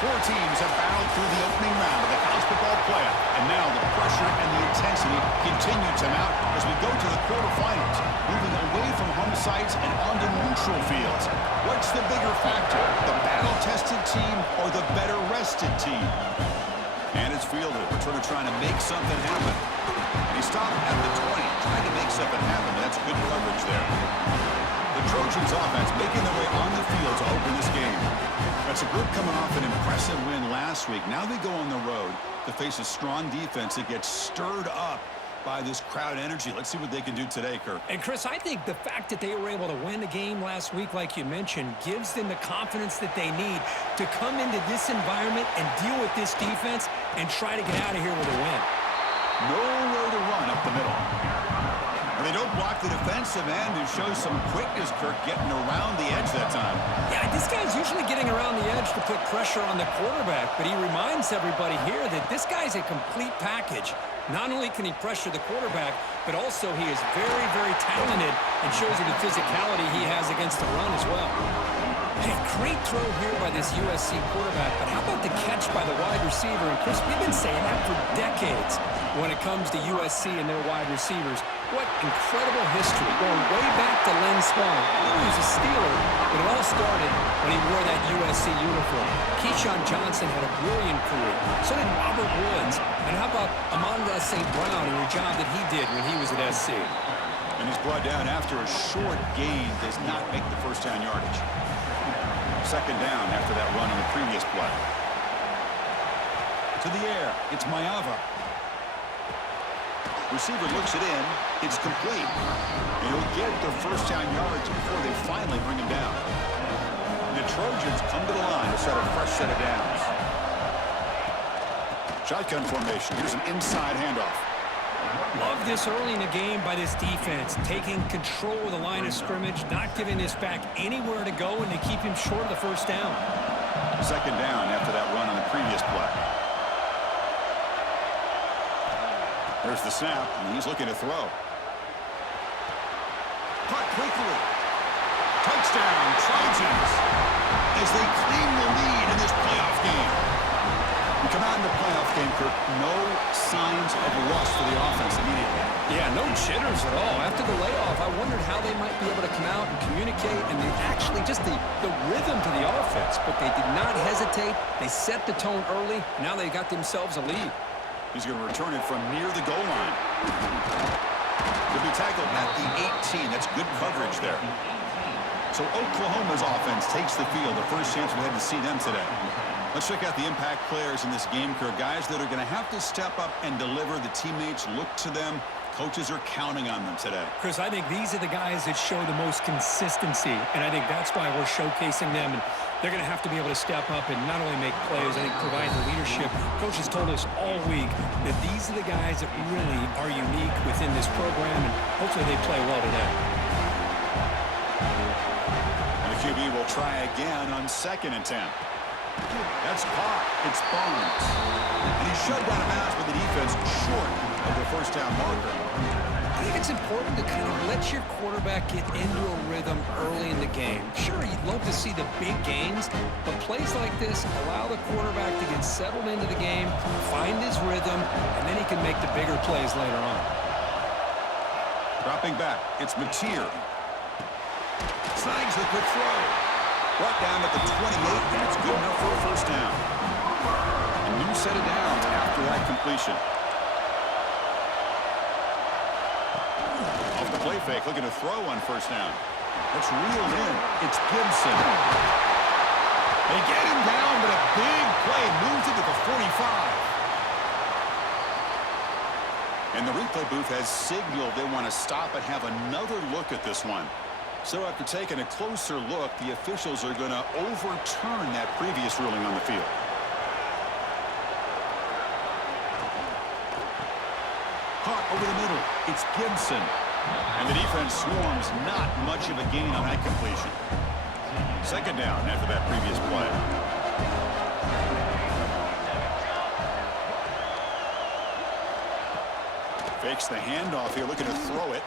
Four teams have battled through the opening round of the college football playoff, and now the pressure and the intensity continue to mount as we go to the quarterfinals, moving away from home sites and onto neutral fields. What's the bigger factor, the battle-tested team or the better-rested team? And it's fielded. Returner trying to make something happen. And he stopped at the 20, trying to make something happen. That's good coverage there. The Trojans offense making their way on the field to open this game. That's a group coming off an impressive win last week. Now they go on the road to face a strong defense that gets stirred up by this crowd energy. Let's see what they can do today, Kirk. And, Chris, I think the fact that they were able to win the game last week, like you mentioned, gives them the confidence that they need to come into this environment and deal with this defense and try to get out of here with a win. Nowhere to run up the middle. And they don't block the defensive end who shows some quickness, Kirk, getting around the edge that time. Yeah, this guy's usually getting around the edge to put pressure on the quarterback, but he reminds everybody here that this guy's a complete package. Not only can he pressure the quarterback, but also he is very, very talented and shows you the physicality he has against the run as well. Hey, great throw here by this USC quarterback, but how about the catch by the wide receiver? And Chris, we've been saying that for decades when it comes to USC and their wide receivers. What incredible history, going way back to Len Swan. He was a Steeler, but it all started when he wore that USC uniform. Keyshawn Johnson had a brilliant career. So did Robert Woods. And how about Amon-Ra St. Brown and the job that he did when he was at SC? And he's brought down after a short gain, does not make the first down yardage. Second down after that run on the previous play. To the air, it's Mayava. Receiver looks it in. It's complete. And he'll get the first down yards before they finally bring him down. And the Trojans come to the line to set a fresh set of downs. Shotgun formation. Here's an inside handoff. Love this early in the game by this defense, taking control of the line of scrimmage, not giving this back anywhere to go, and to keep him short of the first down. Second down after that run on the previous play. There's the snap, and he's looking to throw. Caught quickly. Touchdown, Trojans, as they claim the lead in this playoff game. We come out in the playoff game, Kirk, no signs of rust for the offense immediately. Yeah, no jitters at all. After the layoff, I wondered how they might be able to come out and communicate, and they actually just the rhythm to the offense, but they did not hesitate. They set the tone early. Now they got themselves a lead. He's going to return it from near the goal line. He'll be tackled at the 18. That's good coverage there. So Oklahoma's offense takes the field. The first chance we had to see them today. Let's check out the impact players in this game, Kirk. Guys that are going to have to step up and deliver. The teammates look to them. Coaches are counting on them today. Chris, I think these are the guys that show the most consistency, and I think that's why we're showcasing them. And they're going to have to be able to step up and not only make plays, I think provide the leadership. Coaches told us all week that these are the guys that really are unique within this program, and hopefully they play well today. And the QB will try again on 2nd and 10. That's caught. It's Barnes. And he's shoved out of bounds with the defense short of the first down marker. I think it's important to kind of let your quarterback get into a rhythm early in the game. Sure, you'd love to see the big gains, but plays like this allow the quarterback to get settled into the game, find his rhythm, and then he can make the bigger plays later on. Dropping back, it's Mateer. Snags the quick throw. Brought down at the 28, and it's good enough for a first down. A new set of downs after that completion. Off the play fake, looking to throw on first down. That's reeled in. It's Gibson. They get him down, but a big play moves it to the 45. And the replay booth has signaled they want to stop and have another look at this one. So after taking a closer look, the officials are going to overturn that previous ruling on the field. Caught over the middle. It's Gibson. And the defense swarms, not much of a gain on that completion. Second down after that previous play. Fakes the handoff here, looking to throw it.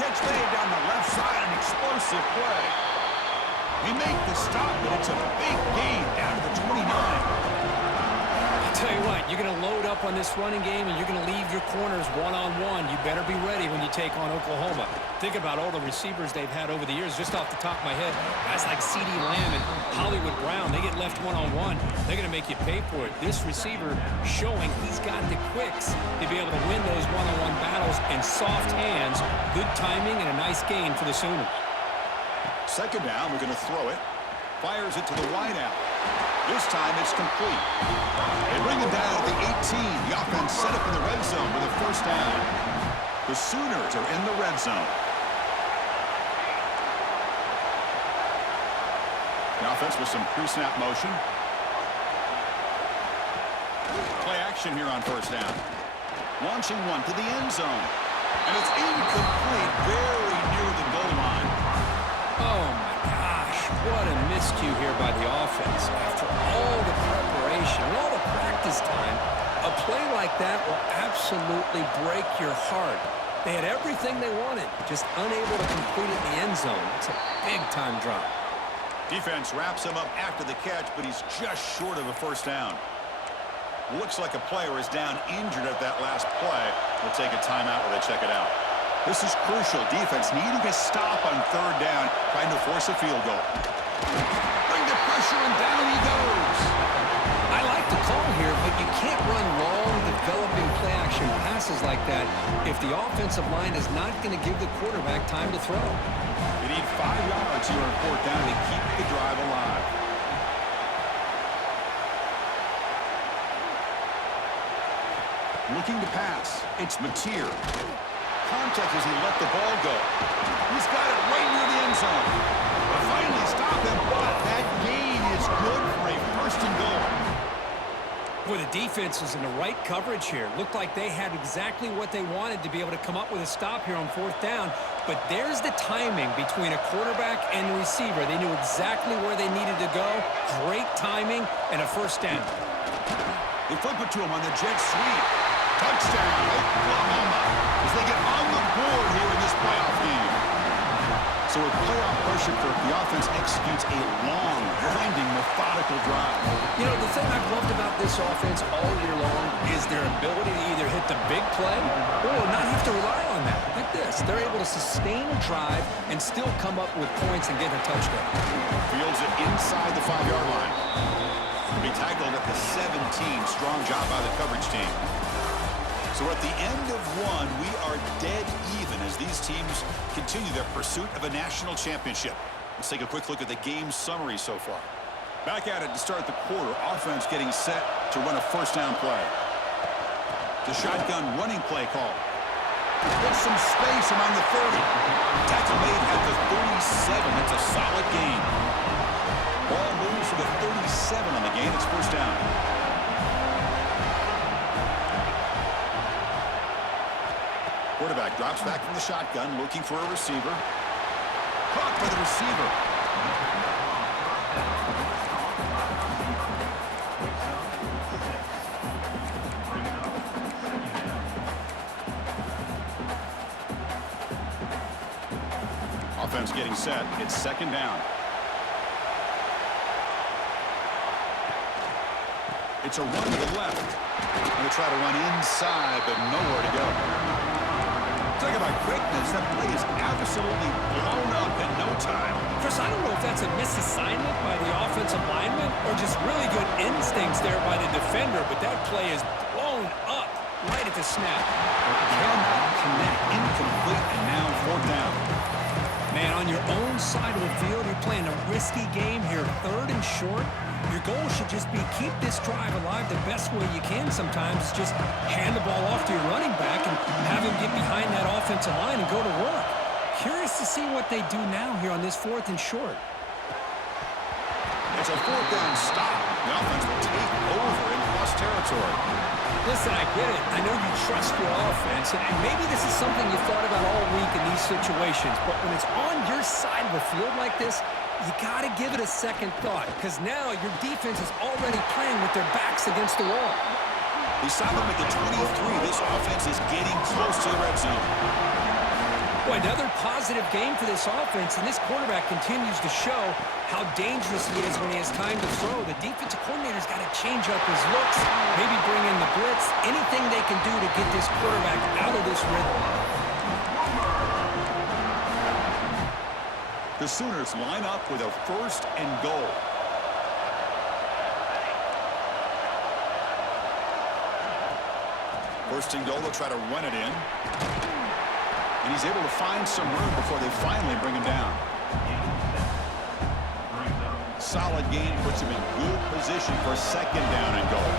Catch made down the left side, an explosive play. They make the stop, but it's a big gain down to the 29. Tell you what, you're going to load up on this running game and you're going to leave your corners one-on-one. You better be ready when you take on Oklahoma. Think about all the receivers they've had over the years. Just off the top of my head, guys like CeeDee Lamb and Hollywood Brown, they get left one-on-one. They're going to make you pay for it. This receiver showing he's got the quicks to be able to win those one-on-one battles and soft hands, good timing, and a nice gain for the Sooners. Second down, we're going to throw it. Fires it to the wideout. This time it's complete. They bring him down at the 18. The offense set up in the red zone with a first down. The Sooners are in the red zone. The offense with some pre-snap motion. Play action here on first down. Launching one to the end zone. And it's incomplete, very near the goal line. Oh, my gosh. What a miscue here by the offense. After all the preparation, all the practice time, a play like that will absolutely break your heart. They had everything they wanted, just unable to complete it in the end zone. It's a big-time drop. Defense wraps him up after the catch, but he's just short of a first down. Looks like a player is down injured at that last play. We'll take a timeout while they check it out. This is crucial. Defense needing a stop on third down, trying to force a field goal. Bring the pressure, and down he goes. I like the call here, but you can't run long, developing play-action passes like that if the offensive line is not going to give the quarterback time to throw. They need 5 yards here on fourth down to keep the drive alive. Looking to pass. It's Mateer. Contact as he let the ball go. He's got it right near the end zone. They'll finally stop him, but that gain is good for a first and goal. Boy, the defense was in the right coverage here. Looked like they had exactly what they wanted to be able to come up with a stop here on fourth down. But there's the timing between a quarterback and the receiver. They knew exactly where they needed to go. Great timing and a first down. They flip it to him on the jet sweep. Touchdown, Oklahoma, as they get on the board here in this playoff game. So with playoff pressure, the offense executes a long, grinding, methodical drive. You know, the thing I've loved about this offense all year long is their ability to either hit the big play or not have to rely on that. Like this, they're able to sustain a drive and still come up with points and get a touchdown. Fields it inside the 5-yard line. To be tackled at the 17. Strong job by the coverage team. So at the end of one, we are dead even as these teams continue their pursuit of a national championship. Let's take a quick look at the game summary so far. Back at it to start the quarter. Offense getting set to run a first down play. The shotgun running play call. There's some space among the 30. Tackle made at the 37. That's a solid gain. Ball moves to the 37 on the gain. It's first down. Quarterback drops back from the shotgun, looking for a receiver. Caught by the receiver. Offense getting set. It's second down. It's a run to the left. Going to try to run inside, but nowhere to go. Talk about quickness. That play is absolutely blown up in no time. Chris, I don't know if that's a misassignment by the offensive lineman or just really good instincts there by the defender, but that play is blown up right at the snap. Cannot connect. Incomplete, and now fourth down. Man, on your own side of the field, you're playing a risky game here, third and short. Your goal should just be keep this drive alive the best way you can sometimes. Just hand the ball off to your running back and have him get behind that offensive line and go to work. Curious to see what they do now here on this fourth and short. It's a fourth down stop. The offense will take over in plus territory. Listen, I get it. I know you trust your offense, and maybe this is something you thought about all week in these situations, but when it's on your side of the field like this, you got to give it a second thought, because now your defense is already playing with their backs against the wall. They stop him at the 23. This offense is getting close to the red zone. Well, another positive game for this offense, and this quarterback continues to show how dangerous he is when he has time to throw. The defensive coordinator's got to change up his looks, maybe bring in the blitz, anything they can do to get this quarterback out of this rhythm. The Sooners line up with a 1st and goal. First and goal, they'll try to run it in. And he's able to find some room before they finally bring him down. Solid gain puts him in good position for 2nd down and goal.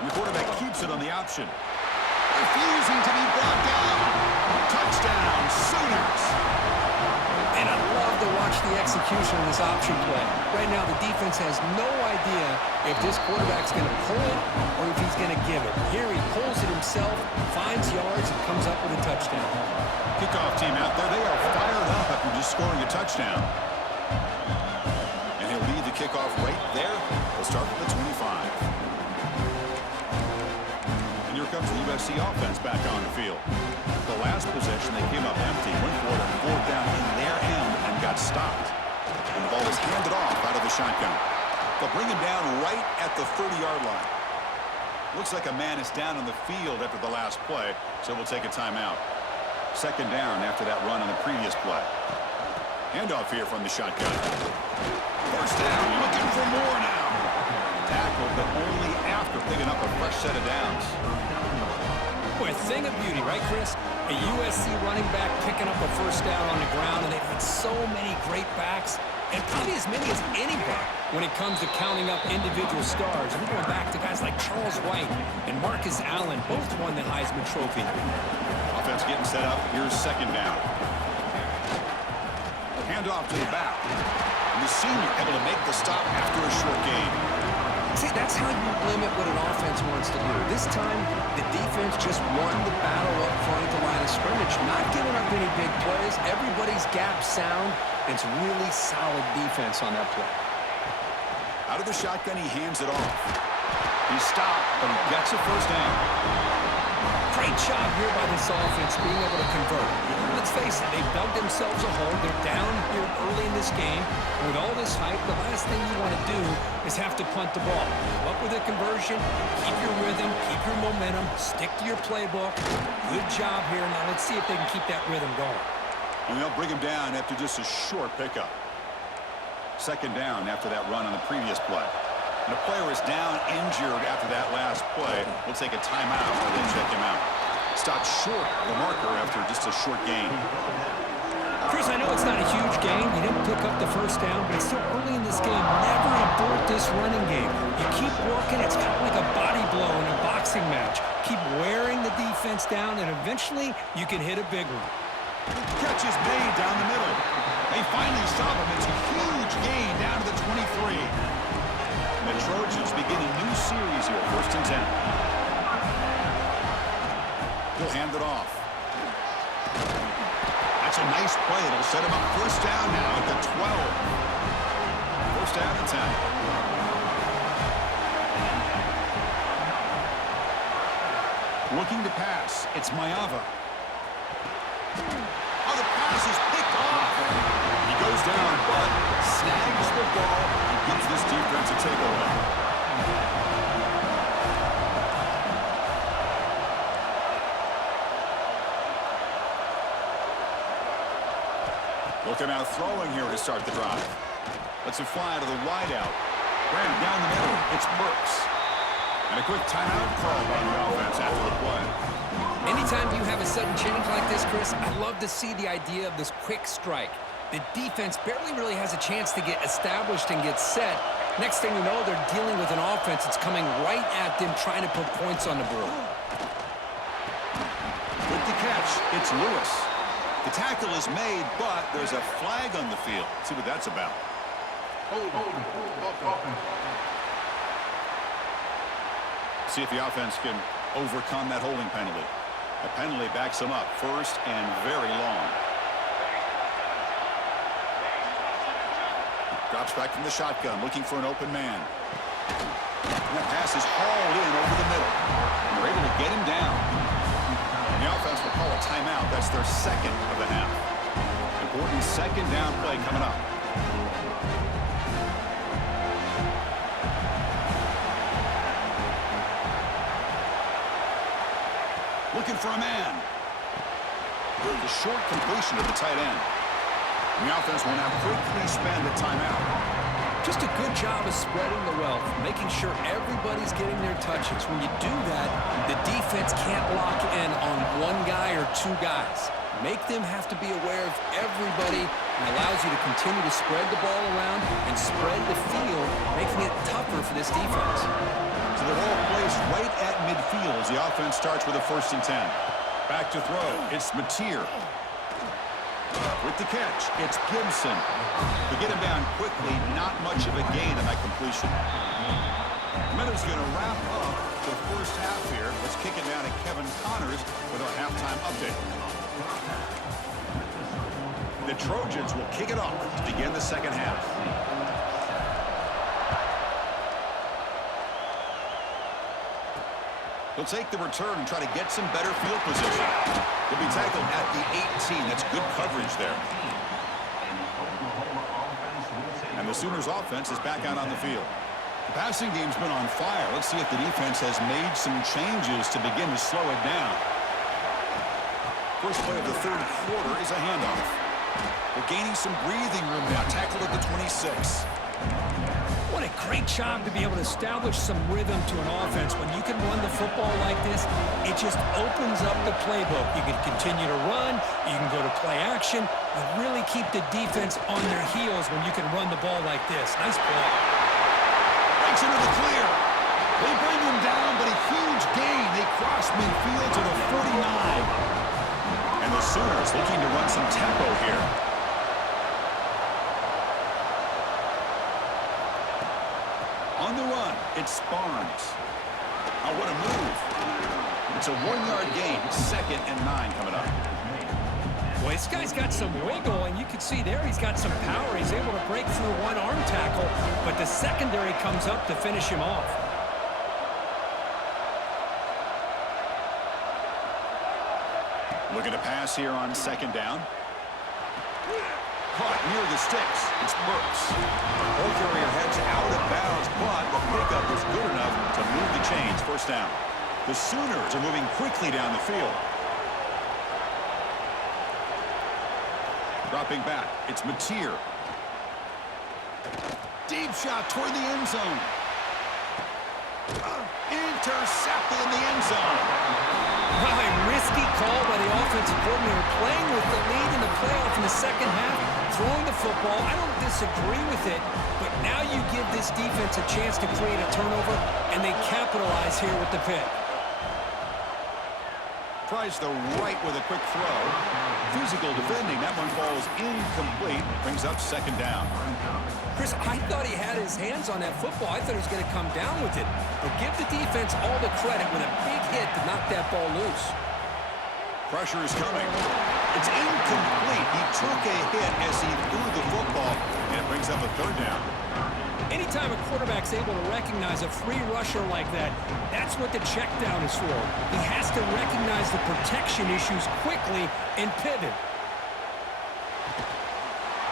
And the quarterback keeps it on the option. Refusing to be brought down. Touchdown, Sooners. And I love to watch the execution of this option play. Right now, the defense has no idea if this quarterback's going to pull it or if he's going to give it. Here he pulls it himself, finds yards, and comes up with a touchdown. Kickoff team out there. They are fired up after just scoring a touchdown. And he'll lead the kickoff right there. They'll start with the 25. And here comes the USC offense back on the field. The last possession, they came up empty, went for it on 4th down in their end and got stopped. And the ball is handed off out of the shotgun. They'll bring him down right at the 30-yard line. Looks like a man is down on the field after the last play, so we'll take a timeout. 2nd down after that run on the previous play. Handoff here from the shotgun. 1st down, looking for more now. Tackled, but only after picking up a fresh set of downs. Boy, a thing of beauty, right, Chris? A USC running back picking up a 1st down on the ground, and they've had so many great backs, and probably as many as anybody when it comes to counting up individual stars. We're going back to guys like Charles White and Marcus Allen, both won the Heisman Trophy. Offense getting set up. Here's 2nd down. Handoff to the back. And the senior able to make the stop after a short gain. See, that's how you limit what an offense wants to do. This time, the defense just won the battle up front at the line of scrimmage, not giving up any big plays. Everybody's gap sound. It's really solid defense on that play. Out of the shotgun, he hands it off. He stopped, but he gets a 1st down. Great job here by this offense being able to convert. Let's face it, they dug themselves a hole. They're down here early in this game. With all this hype, the last thing you want to do is have to punt the ball. Come up with a conversion, keep your rhythm, keep your momentum, stick to your playbook. Good job here. Now let's see if they can keep that rhythm going. And they'll bring him down after just a short pickup. 2nd down after that run on the previous play. And the player is down injured after that last play. We'll take a timeout and then check him out. Stopped short of the marker after just a short gain. Chris, I know it's not a huge gain. You didn't pick up the 1st down, but it's still early in this game. Never abort this running game. You keep working. It's kind of like a body blow in a boxing match. Keep wearing the defense down, and eventually you can hit a big one. Catch is made down the middle. They finally stop him. It's a huge gain down to the 23. The Trojans begin a new series here, 1st and 10. He'll hand it off. That's a nice play. It'll set him up 1st down now at the 12. 1st down and 10. Looking to pass. It's Mayava. Oh, the pass is picked off. He goes down, but snags the ball and gives this defense a takeaway. Looking out throwing here to start the drive. Let's it fly to the wideout. Ran down the middle. It's Brooks. And a quick timeout call by the offense after the play. Anytime you have a sudden change like this, Chris, I love to see the idea of this quick strike. The defense barely really has a chance to get established and get set. Next thing you know, they're dealing with an offense that's coming right at them, trying to put points on the board. With the catch, it's Lewis. The tackle is made, but there's a flag on the field. Let's see what that's about. See if the offense can overcome that holding penalty. The penalty backs them up 1st and very long. Drops back from the shotgun, looking for an open man. And that pass is hauled in over the middle. And they're able to get him down. And the offense will call a timeout. That's their second of the half. Important second down play coming up. Looking for a man. The short completion to the tight end. And the offense will now quickly spend the timeout. Just a good job of spreading the wealth, making sure everybody's getting their touches. When you do that, the defense can't lock in on one guy or two guys. Make them have to be aware of everybody, and allows you to continue to spread the ball around and spread the field, making it tougher for this defense. So the ball placed right at midfield as the offense starts with a 1st and 10. Back to throw. It's Mateer. With the catch, it's Gibson. To get him down quickly, not much of a gain on that completion. The Minutes going to wrap up the first half here. Let's kick it down to Kevin Connors with our halftime update. The Trojans will kick it off to begin the second half. He'll take the return and try to get some better field position. He'll be tackled at the 18. That's good coverage there. And the Sooners offense is back out on the field. The passing game's been on fire. Let's see if the defense has made some changes to begin to slow it down. First play of the third quarter is a handoff. We're gaining some breathing room now. Tackled at the 26. What a great job to be able to establish some rhythm to an offense. When you can run the football like this, it just opens up the playbook. You can continue to run, you can go to play action, and really keep the defense on their heels when you can run the ball like this. Nice play. Breaks into the clear. They bring him down, but a huge gain. They cross midfield to the 49. And the Sooners looking to run some tempo here. On the run, it's Barnes. Oh, what a move. It's a 1-yard gain. 2nd and 9 coming up. Boy, this guy's got some wiggle, and you can see there he's got some power. He's able to break through one arm tackle, but the secondary comes up to finish him off. Looking to pass here on 2nd down. Caught near the sticks. It's Burks. Ball carrier heads out of bounds, but the pickup was good enough to move the chains. 1st down. The Sooners are moving quickly down the field. Dropping back. It's Mateer. Deep shot toward the end zone. Intercepted in the end zone. Wow, a risky call by the offensive coordinator, playing with the lead in the playoff in the second half, throwing the football. I don't disagree with it, but now you give this defense a chance to create a turnover, and they capitalize here with the pick. Tries the right with a quick throw. Physical defending. That one falls incomplete. Brings up 2nd down. Chris, I thought he had his hands on that football. I thought he was going to come down with it. But give the defense all the credit with a big hit to knock that ball loose. Pressure is coming. It's incomplete. He took a hit as he threw the football, and it brings up a 3rd down. Anytime a quarterback's able to recognize a free rusher like that, that's what the check down is for. He has to recognize the protection issues quickly and pivot.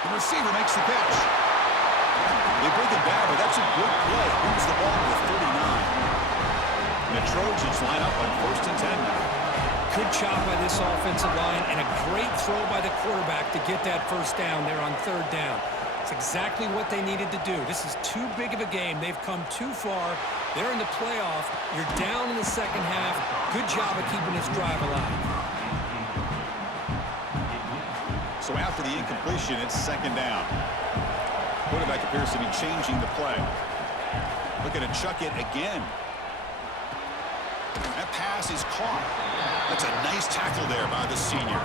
The receiver makes the catch. They bring it down, but that's a good play. Moves the ball to 39. And the Trojans line up on 1st and 10 now. Good job by this offensive line, and a great throw by the quarterback to get that 1st down there on 3rd down. It's exactly what they needed to do. This is too big of a game. They've come too far. They're in the playoff. You're down in the second half. Good job of keeping this drive alive. So after the incompletion, it's 2nd down. Quarterback appears to be changing the play. Looking to chuck it again. That pass is caught. That's a nice tackle there by the senior.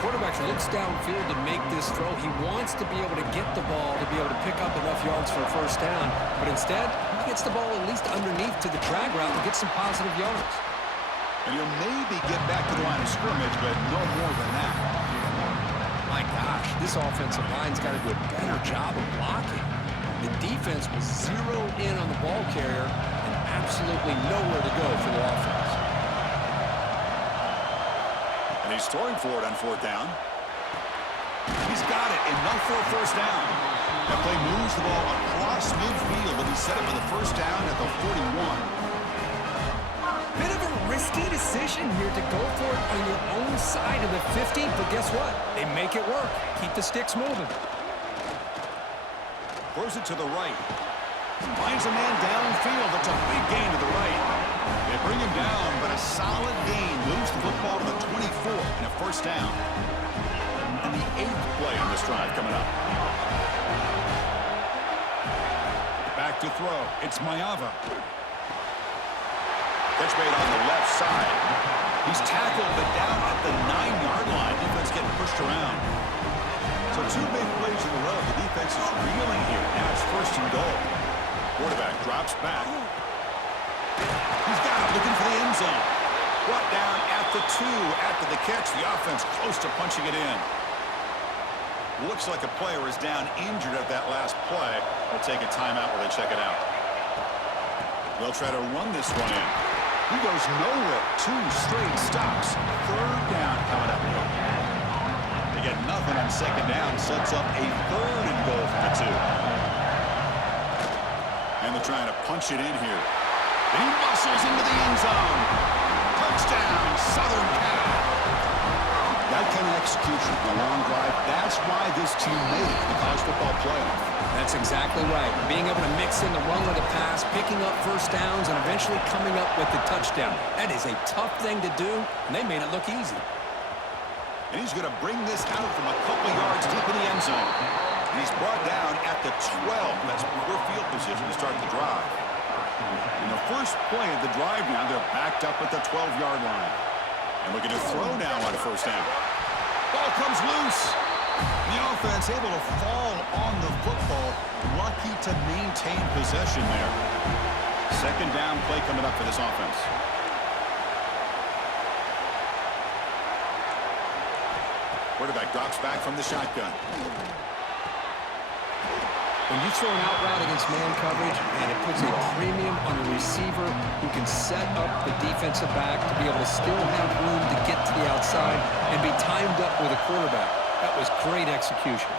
Quarterback looks downfield to make this throw. He wants to be able to get the ball to be able to pick up enough yards for a 1st down. But instead, he gets the ball at least underneath to the drag route and get some positive yards. And he'll maybe get back to the line of scrimmage, but no more than that. My gosh, this offensive line's got to do a better job of blocking. The defense defense was zeroed in on the ball carrier and absolutely nowhere to go for the offense. And he's throwing for it on fourth down. He's got it, enough for a first down. That play moves the ball across midfield, and he set it for the first down at the 41. Bit of a risky decision here to go for it on your own side of the 50, but guess what? They make it work. Keep the sticks moving. Throws it to the right. Finds a man downfield. That's a big gain to the right. They bring him down, but a solid gain moves the football to the 24 and a first down. And the 8th play on this drive coming up. Back to throw. It's Mayava. Catch made on the left side. He's tackled, but down at the 9-yard line. Defense getting pushed around. So 2 big plays in a row. The defense is reeling here. Now it's first and goal. Quarterback drops back. He's got it, looking for the end zone. Brought down at the 2 after the catch. The offense close to punching it in. Looks like a player is down injured at that last play. They'll take a timeout while they check it out. They'll try to run this one in. He goes nowhere. 2 straight stops. Third down coming up. They get nothing on second down. Sets up a third and goal from the 2. And they're trying to punch it in here. And he muscles into the end zone. Touchdown, Southern Cal. That kind of execution on a long drive, that's why this team made it in the college football playoff. That's exactly right. Being able to mix in the run with the pass, picking up first downs, and eventually coming up with the touchdown. That is a tough thing to do, and they made it look easy. And he's going to bring this out from a couple yards deep in the end zone. And he's brought down at the 12. That's poor field position to start the drive. In the first play of the drive now, they're backed up at the 12-yard line. And looking to throw now on first down. Ball comes loose. The offense able to fall on the football. Lucky to maintain possession there. Second down play coming up for this offense. Quarterback drops back from the shotgun. When you throw an out route against man coverage, and it puts a premium on a receiver who can set up the defensive back to be able to still have room to get to the outside and be timed up with a quarterback. That was great execution.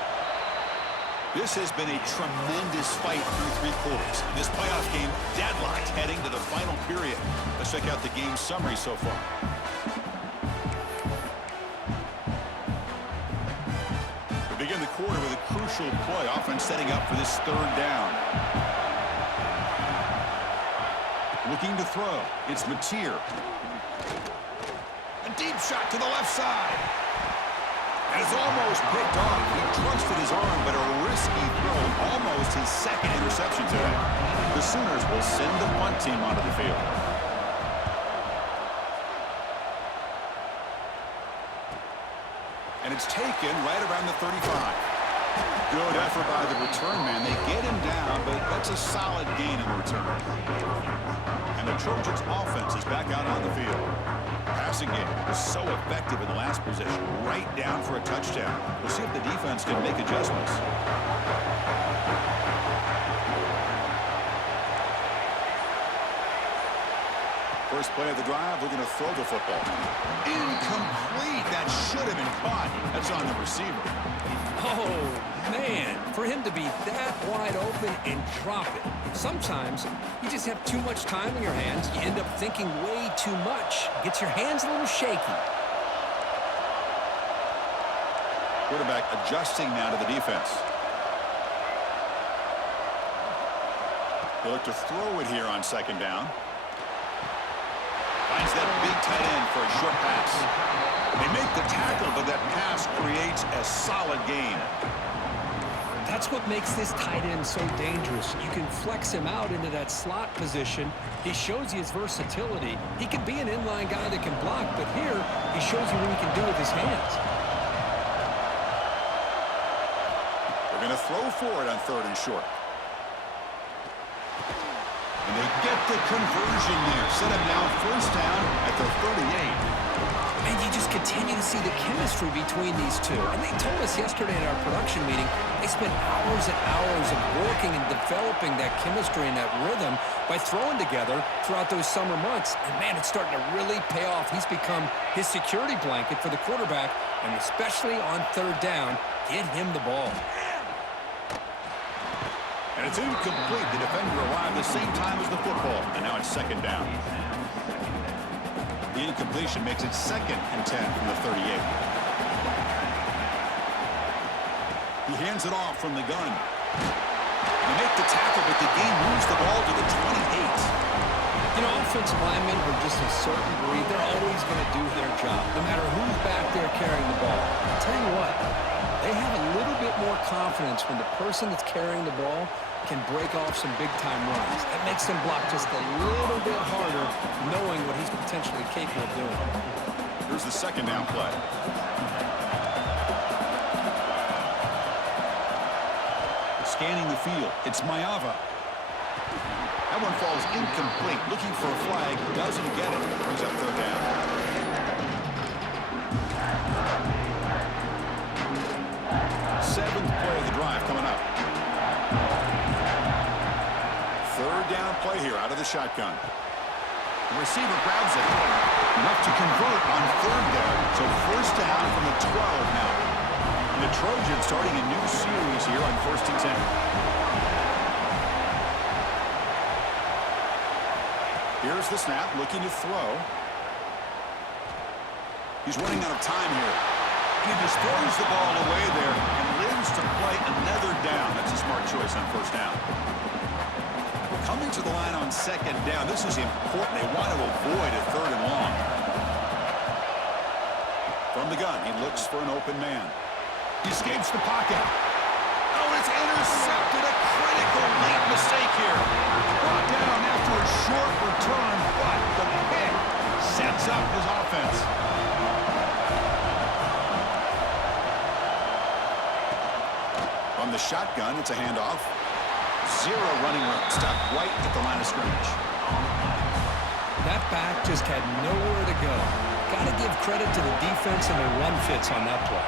This has been a tremendous fight through 3 quarters. This playoff game deadlocked heading to the final period. Let's check out the game summary so far. Begin the quarter with a crucial play. Offense setting up for this third down. Looking to throw. It's Mateer. A deep shot to the left side. And it's almost picked off. He trusted his arm, but a risky throw. Almost his second interception today. The Sooners will send the punt team onto the field. And it's taken right around the 35. Good effort by the return man. They get him down, but that's a solid gain in the return. And the Trojans' offense is back out on the field. Passing game was so effective in the last possession, right down for a touchdown. We'll see if the defense can make adjustments. First play of the drive, we're going to throw the football. Incomplete. That should have been caught. That's on the receiver. Oh, man. For him to be that wide open and drop it. Sometimes you just have too much time in your hands. You end up thinking way too much. Gets your hands a little shaky. Quarterback adjusting now to the defense. They look to throw it here on second down. Finds that big tight end for a short pass. They make the tackle, but that pass creates a solid gain. That's what makes this tight end so dangerous. You can flex him out into that slot position. He shows you his versatility. He can be an inline guy that can block, but here he shows you what he can do with his hands. They're going to throw for it on third and short. And they get the conversion there. Set him now first down at the 38. And you just continue to see the chemistry between these two. And they told us yesterday in our production meeting, they spent hours and hours of working and developing that chemistry and that rhythm by throwing together throughout those summer months. And, man, it's starting to really pay off. He's become his security blanket for the quarterback, and especially on third down, get him the ball. And it's incomplete. The defender arrived the same time as the football, and now it's second down. The incompletion makes it 2nd and 10 from the 38. He hands it off from the gun. They make the tackle, but the game moves the ball to the 28. You know, offensive linemen are just a certain breed. They're always going to do their job, no matter who's back there carrying the ball. I'll tell you what, they have a little bit more confidence when the person that's carrying the ball can break off some big-time runs. That makes them block just a little bit harder, knowing what he's potentially capable of doing. Here's the second down play. Scanning the field. It's Mayava. That one falls incomplete. Looking for a flag. Doesn't get it. Brings up third down. Seventh play of the drive coming up. Third down play here out of the shotgun. The receiver grabs it. Enough to convert on third down. So first down from the 12 now. And the Trojans starting a new series here on 1st and 10. Here's the snap, looking to throw. He's running out of time here. He just throws the ball away there and lives to play another down. That's a smart choice on first down. Coming to the line on second down. This is important. They want to avoid a third and long. From the gun, he looks for an open man. He escapes the pocket. Oh, it's intercepted. A critical late mistake here. Brought down after a short return, but the pick sets up his offense. From the shotgun, it's a handoff. Zero running room. Stuck right at the line of scrimmage. That back just had nowhere to go. Got to give credit to the defense and the run fits on that play.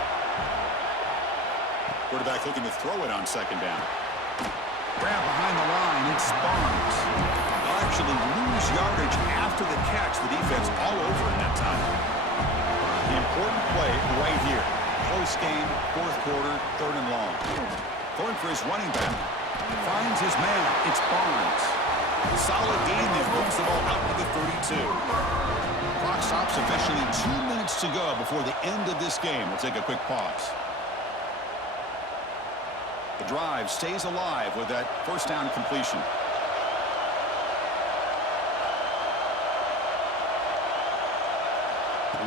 Quarterback looking to throw it on second down. Grab behind the line. It's Barnes. They'll actually lose yardage after the catch. The defense all over in that time. The important play right here. Close game, fourth quarter, third and long. Going for his running back. Finds his man. It's Barnes. Solid game there. Moves the ball out to the 32. Clock stops officially 2 minutes to go before the end of this game. We'll take a quick pause. The drive stays alive with that first down completion.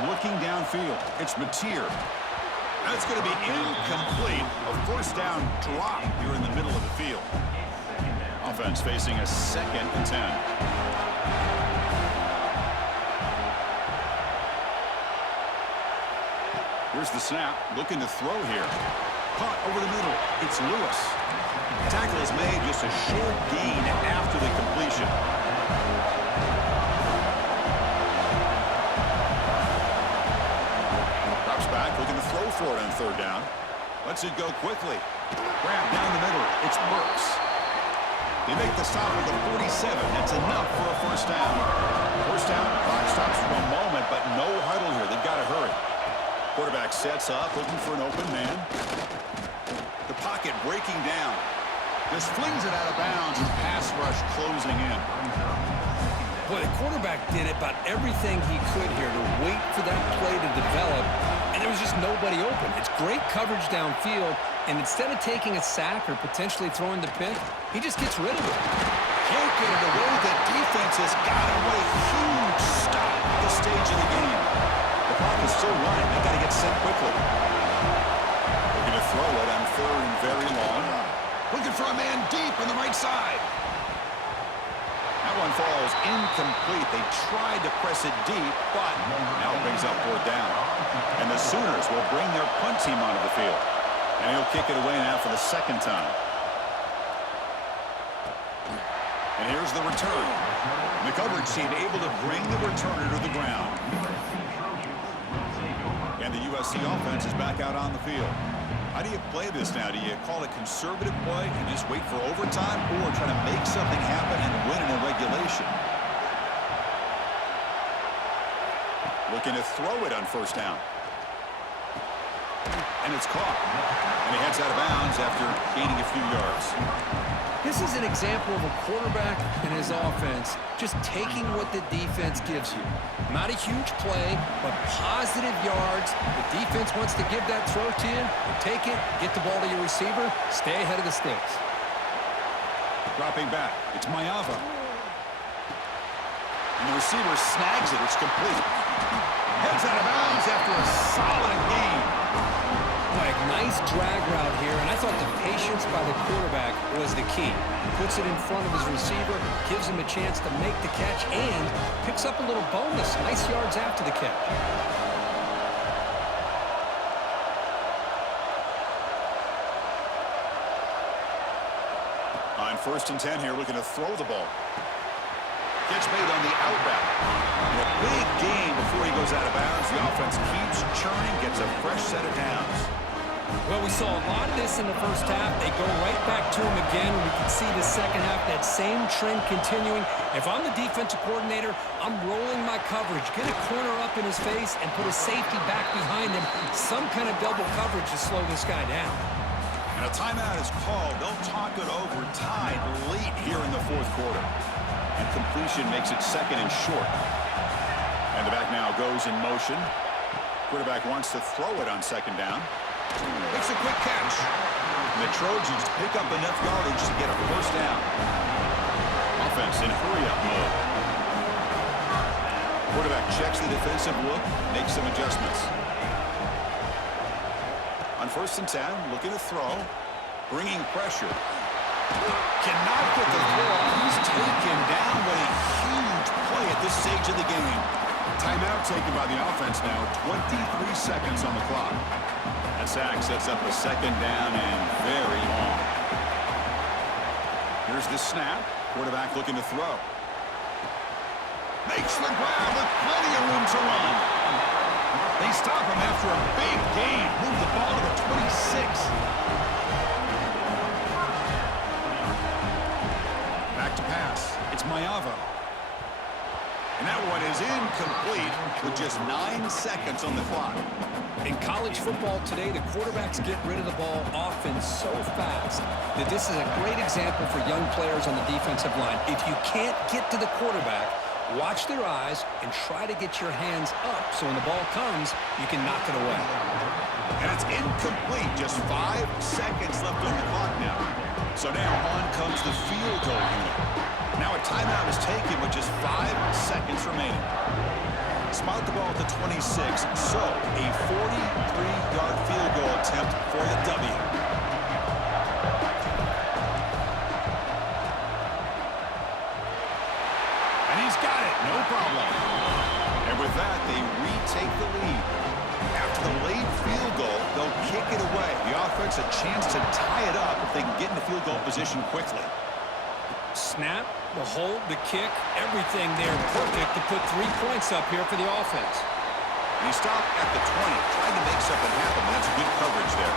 Looking downfield. It's Mateer. That's going to be incomplete. A first down drop here in the middle of the field. Offense facing a 2nd and 10. Here's the snap. Looking to throw here. Caught over the middle. It's Lewis. Tackle is made, just a short gain after the completion. Drops back, looking to throw for it on third down. Lets it go quickly. Grab down the middle. It's Burks. They make the stop with the 47. That's enough for a first down. First down, clock stops for a moment, but no huddle here. They've got to hurry. Quarterback sets up, looking for an open man. The pocket breaking down. Just flings it out of bounds and pass rush closing in. Boy, the quarterback did about everything he could here to wait for that play to develop, and there was just nobody open. It's great coverage downfield, and instead of taking a sack or potentially throwing the pick, he just gets rid of it. Can't get it away. The defense has got away. Huge stop at this stage of the game. The clock is still running. They got to get set quickly. They're going to throw it on third and very long. Looking for a man deep on the right side. That one falls incomplete. They tried to press it deep, but now it brings up fourth down. And the Sooners will bring their punt team onto the field. And he'll kick it away now for the second time. And here's the return. The coverage team able to bring the returner to the ground. And the USC offense is back out on the field. How do you play this now? Do you call it conservative play and just wait for overtime, or try to make something happen and win in a regulation? Looking to throw it on first down. And it's caught. And he heads out of bounds after gaining a few yards. This is an example of a quarterback and his offense just taking what the defense gives you. Not a huge play, but positive yards. The defense wants to give that throw to you. You take it, get the ball to your receiver, stay ahead of the sticks. Dropping back. It's Mayava. And the receiver snags it. It's complete. Heads out of bounds after a solid game. Like, nice drag route here, and I thought the patience by the quarterback was the key. Puts it in front of his receiver, gives him a chance to make the catch, and picks up a little bonus. Nice yards after the catch. On 1st and 10 here, looking to throw the ball. Catch made on the out route. A big game before he goes out of bounds. The offense keeps churning, gets a fresh set of downs. Well, we saw a lot of this in the first half. They go right back to him again. We can see the second half, that same trend continuing. If I'm the defensive coordinator, I'm rolling my coverage. Get a corner up in his face and put a safety back behind him. Some kind of double coverage to slow this guy down. And a timeout is called. They'll talk it over, tied late here in the 4th quarter. And completion makes it 2nd and short. And the back now goes in motion. Quarterback wants to throw it on 2nd down. Makes a quick catch. And the Trojans pick up enough yardage to get a first down. Offense in hurry-up mode. Quarterback checks the defensive look, makes some adjustments. On 1st and 10, looking to throw. Bringing pressure. Cannot get the throw off. He's taken down. What a huge play at this stage of the game. Timeout taken by the offense now. 23 seconds on the clock. That sack sets up a 2nd down and very long. Here's the snap. Quarterback looking to throw. Makes the grab with plenty of room to run. They stop him after a big gain. Move the ball to the 26. Back to pass. It's Mayava. And that one is incomplete with just 9 seconds on the clock. In college football today, the quarterbacks get rid of the ball often so fast that this is a great example for young players on the defensive line. If you can't get to the quarterback, watch their eyes and try to get your hands up so when the ball comes, you can knock it away. And it's incomplete. Just 5 seconds left on the clock now. So now on comes the field goal unit. Now a timeout is taken with just 5 seconds remaining. Spot the ball at the 26, so a 43-yard field goal attempt for the W. And he's got it, no problem. And with that, they retake the lead. After the late field goal, they'll kick it away. The offense a chance to tie it up if they can get into field goal position quickly. Snap, the hold, the kick, everything there perfect to put 3 points up here for the offense. And he stopped at the 20, trying to make something happen. That's good coverage there.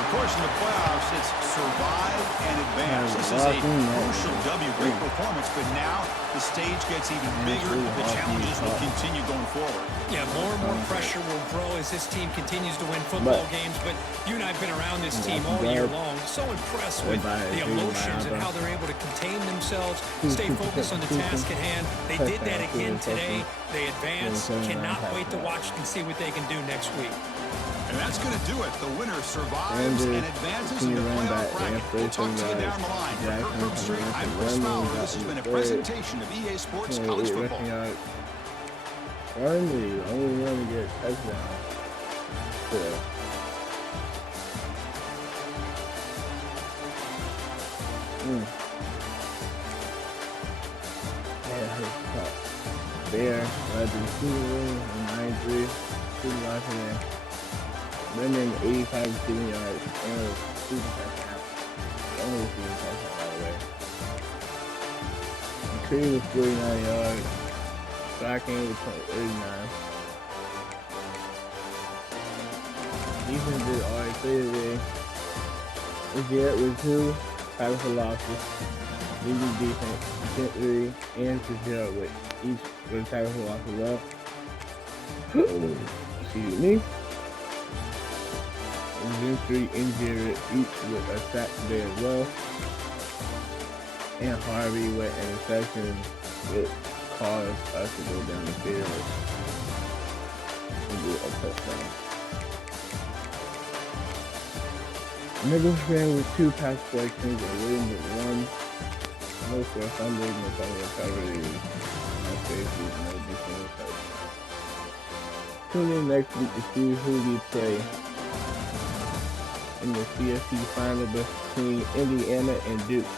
Of course, in the playoffs, it's survive and advance. This is a crucial W. Great performance, but now the stage gets even bigger. The challenges will continue going forward. Yeah, more and more pressure will grow as this team continues to win football games. But you and I have been around this team all year long. So impressed with the emotions and how they're able to contain themselves, stay focused on the task at hand. They did that again today. They advance. Cannot wait to watch and see what they can do next week. And that's going to do it. The winner survives and advances in the playoff bracket. We'll talk to you down the line. For Kirk Herbstreit, I'm Chris Fowler. This has been a presentation of EA Sports College Football. Only want to get a touchdown. Yeah. Bear, led the Super Bowl in 93, Super Bowl for them. Running 85 receiving yards and a receiving touchdown. The only receiving touchdown, by the way. McCree was 49 yards. Sacking was 89. Defense did alright today. Garrett with 2 tackle losses. Leading defense, Gentry and Fitzgerald with each with a tackle loss as well. Excuse me. Gentry and Garrett each with a sack today as well. And Harvey with an interception that caused us to go down the field and do a touchdown. Nicholson with 2 pass collections and Williams with 1. No forced fumbles, no fumble recovery, no safeties, no defensive touchdown. Tune in next week to see who we play in the CFP final between Indiana and Duke.